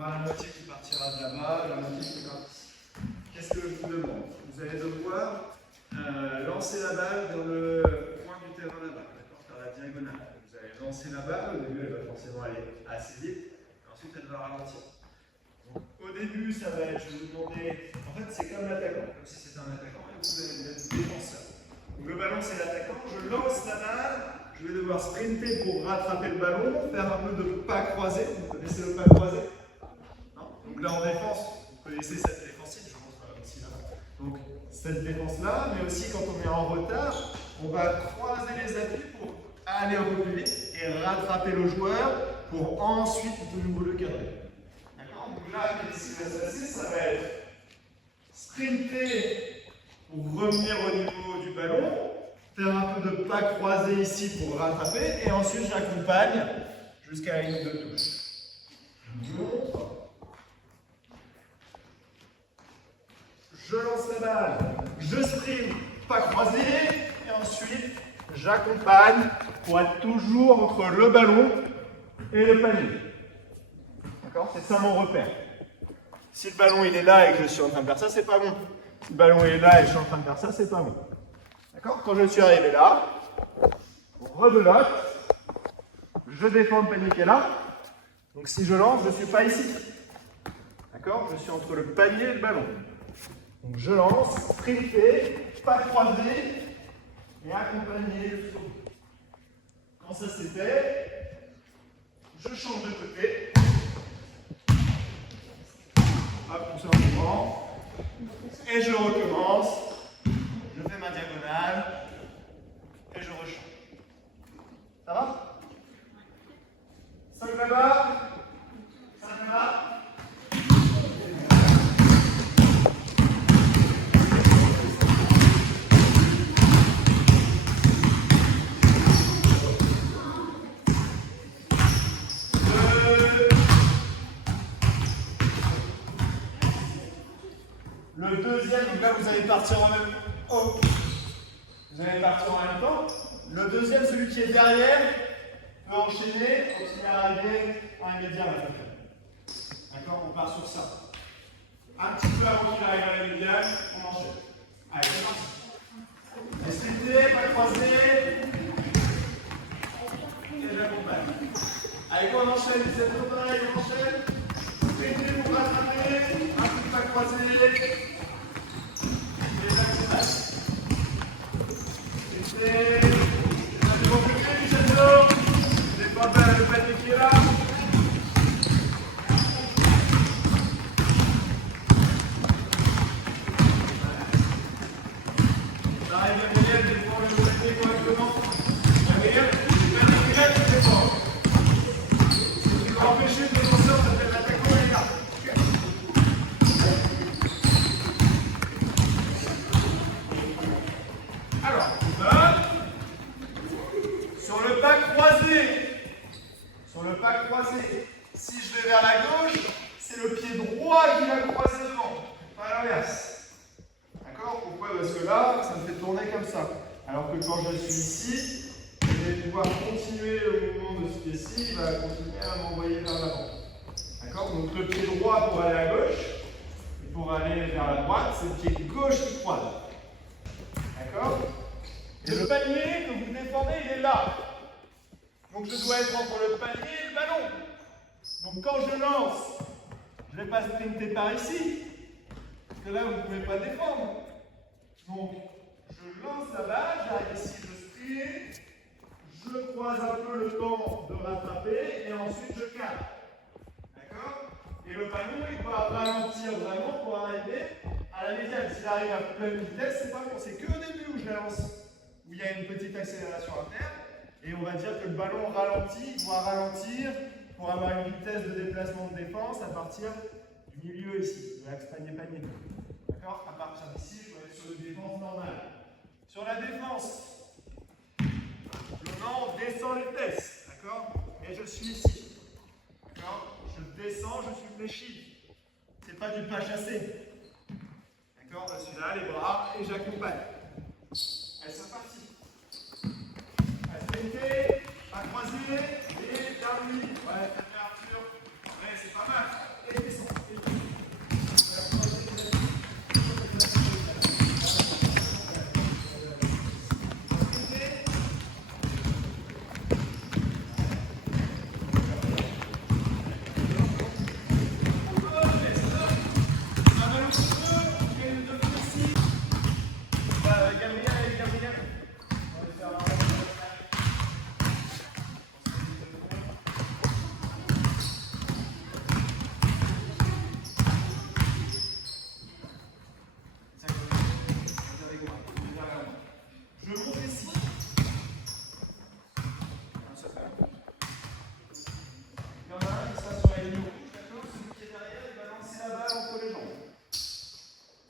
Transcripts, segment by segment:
aura la moitié qui partira de là-bas, la moitié qui partira ici. Qu'est-ce que je vous demande? Vous allez devoir lancer la balle dans le coin du terrain là-bas, d'accord, faire la diagonale. Vous allez lancer la balle, au début elle va forcément aller assez vite, et ensuite elle va ralentir. Donc, au début, ça va être, je vais vous demander, en fait c'est comme l'attaquant, comme si c'était un attaquant, et vous allez être défenseur. Donc le ballon c'est l'attaquant, je lance la balle, je vais devoir sprinter pour rattraper le ballon, faire un peu de pas croisé, vous connaissez le pas croisé? Non? Donc là en défense, vous connaissez cette défensive, je pense aussi là. Donc cette défense-là, mais aussi quand on est en retard, on va croiser les appuis pour aller un peu plus vite et rattraper le joueur pour ensuite de nouveau le cadrer. D'accord? Donc là, qu'est-ce qui va se passer? Ça va être sprinter pour revenir au niveau du ballon, faire un peu de pas croisé ici pour rattraper, et ensuite j'accompagne jusqu'à la ligne de touche. Je montre. Je lance la balle, je sprint, pas croisé, et ensuite j'accompagne pour être toujours entre le ballon et le panier. D'accord? C'est ça mon repère. Si le ballon il est là et que je suis en train de faire ça, c'est pas bon. Si le ballon est là et je suis en train de faire ça, c'est pas bon. D'accord? Quand je suis arrivé là, on rebelote, je défends le panier qui est là. Donc si je lance, je ne suis pas ici. D'accord? Je suis entre le panier et le ballon. Donc je lance, sprinter, pas croiser et accompagner le saut. Quand ça c'est fait, je change de côté. Hop, tout simplement. Et je recommence. Je fais ma diagonale. Et je rechange. Ça va? 5 là-bas. 5 là. Le deuxième, donc là vous allez partir en même temps. Oh. Vous allez partir en même temps. Le deuxième, celui qui est derrière, peut enchaîner, continuer à arriver à un médian. D'accord? On part sur ça. Un petit peu avant qu'il arrive à la médiane, on enchaîne. Allez, c'est parti. Respectez, pas croiser. Et j'accompagne. Allez, on enchaîne, c'est tout pareil, on enchaîne. Respectez pour rattraper. Un petit peu pas croiser. Le panier qui est là. Ça arrive à Miguel, des fois le panier correctement. Miguel, le panier qui est là, tu défends. Ce qui va empêcher le défenseur de faire l'attaquant est là. Alors, sur le pas croisé. Sur le pas croisé, si je vais vers la gauche, c'est le pied droit qui va croiser devant, pas l'inverse. D'accord? Pourquoi? Parce que là, ça me fait tourner comme ça. Alors que quand je suis ici, je vais pouvoir continuer le mouvement de ce pied-ci, il va continuer à m'envoyer vers l'avant. D'accord? Donc le pied droit pour aller à gauche, et pour aller vers la droite, c'est le pied gauche qui croise. D'accord? Et le panier que vous défendez, il est là. Donc je dois être entre le panier et le ballon. Donc quand je lance, je ne vais pas sprinter par ici. Parce que là, vous ne pouvez pas défendre. Donc je lance la balle, j'arrive ici, je sprint. Je croise un peu le temps de rattraper et ensuite je cadre. D'accord? Et le ballon, il doit ralentir vraiment pour arriver à la médiane. S'il arrive à pleine vitesse, c'est pas bon. C'est qu'au début où je la lance, où il y a une petite accélération à faire. Et on va dire que le ballon ralentit, il doit ralentir pour avoir une vitesse de déplacement de défense à partir du milieu ici, de l'axe panier-panier. D'accord? À partir d'ici, je vais être sur une défense normale. Sur la défense, le vent descend les fesses, d'accord? Et je suis ici. D'accord? Je descends, je suis fléchi. C'est pas du pas chassé. D'accord? Je suis là, les bras, et j'accompagne. Allez, c'est parti. À sprinter, à croiser, et termine. Ouais, Arthur. c'est pas mal. Et descends.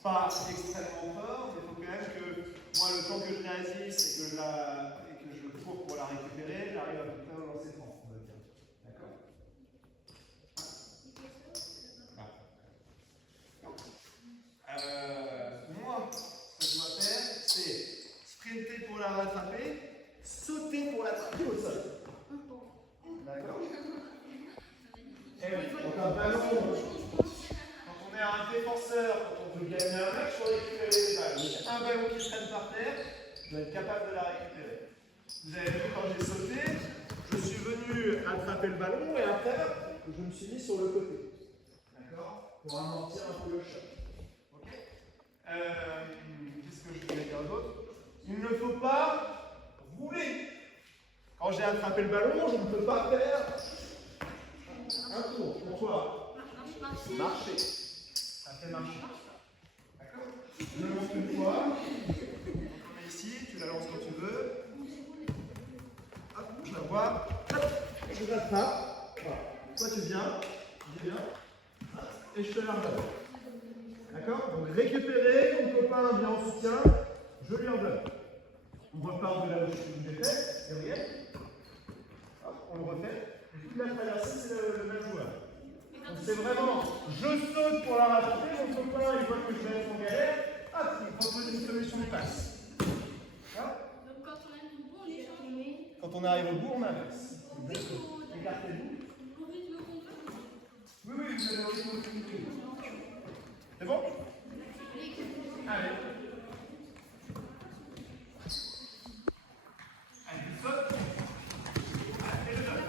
Pas extrêmement fort, mais il faut quand même que moi, le temps que je réagisse et que je cours pour la récupérer, j'arrive à peu près au lancer franc. D'accord? Moi, ce que je dois faire, c'est sprinter pour la rattraper, sauter pour l'attraper au sol. D'accord? Et oui, donc un ballon. Quand on est un défenseur, quand on veut gagner un match, il faut récupérer les balles. Donc un ballon qui traîne par terre, je dois être capable de la récupérer. Vous avez vu quand j'ai sauté, je suis venu attraper le ballon et après, je me suis mis sur le côté. D'accord? Pour amortir un peu le choc. Ok? Qu'est-ce que je voulais dire d'autre? Il ne faut pas rouler. Quand j'ai attrapé le ballon, je ne peux pas faire un tour. Pourquoi? Marcher. Ça fait marcher. D'accord? Je le lance une fois. On est ici, tu la lances quand tu veux. Hop, je la vois. Hop, je l'attrape. Voilà. Toi tu viens. Et je te la redonne. D'accord? Donc récupérer, mon copain vient en soutien, je lui en donne. On repart de là où j'ai fait. Gabriel. Hop, on le refait. Et toute la traversée, c'est le même joueur. Donc c'est vraiment, je saute pour la rattraper, mon copain, il voit que je vais être en galère, hop, il propose une solution de passe. Hein? Donc quand on arrive au bout, on échange. Quand on arrive au bout, on inverse. Écartez-vous. Au rythme qu'on veut. Oui, vous allez au rythme que vous voulez. C'est bon? Allez. Allez, tu sautes. Allez, je donne.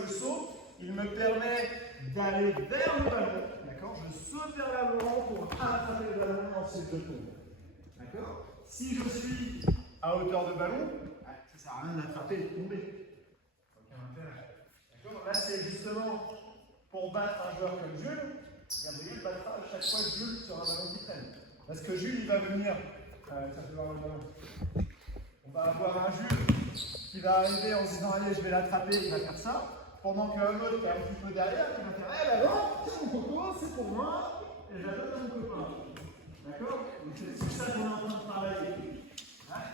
Le saut, il me permet d'aller vers le ballon. D'accord? Je saute vers l'avant pour attraper le ballon et ensuite je tombe. D'accord? Si je suis à hauteur de ballon, ça ne sert à rien de l'attraper et de tomber. Aucun intérêt. D'accord? Là, c'est justement pour battre un joueur comme Jules. Gabriel battra à chaque fois que Jules sur un ballon qui traîne. Parce que Jules, il va venir. Ça fait voir le ballon. On va avoir un Jules qui va arriver en se disant allez, je vais l'attraper, il va faire ça. pendant qu'un autre qui est un petit peu derrière, qui va faire « Eh ben non, c'est mon coco, c'est pour moi, et je la donne à mon copain. » D'accord? Donc c'est ça qu'on est en train de travailler. Hein?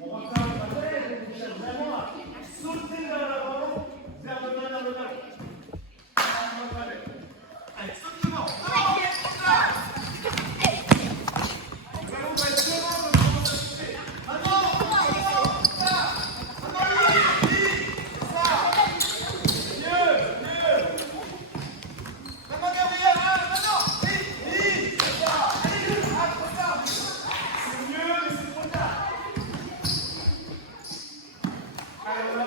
On va faire un travail, on cherche vraiment à sauter vers l'avant, vers le bas, vers le bas. Allez, saute devant. Le ballon va être devant, le ballon va sauter. Maintenant, ça. Maintenant, oui, ça. Mieux. Maintenant, Gabriel, maintenant. Oui, c'est ça. Allez, trop tard. C'est mieux, mais c'est trop tard. Allez, on va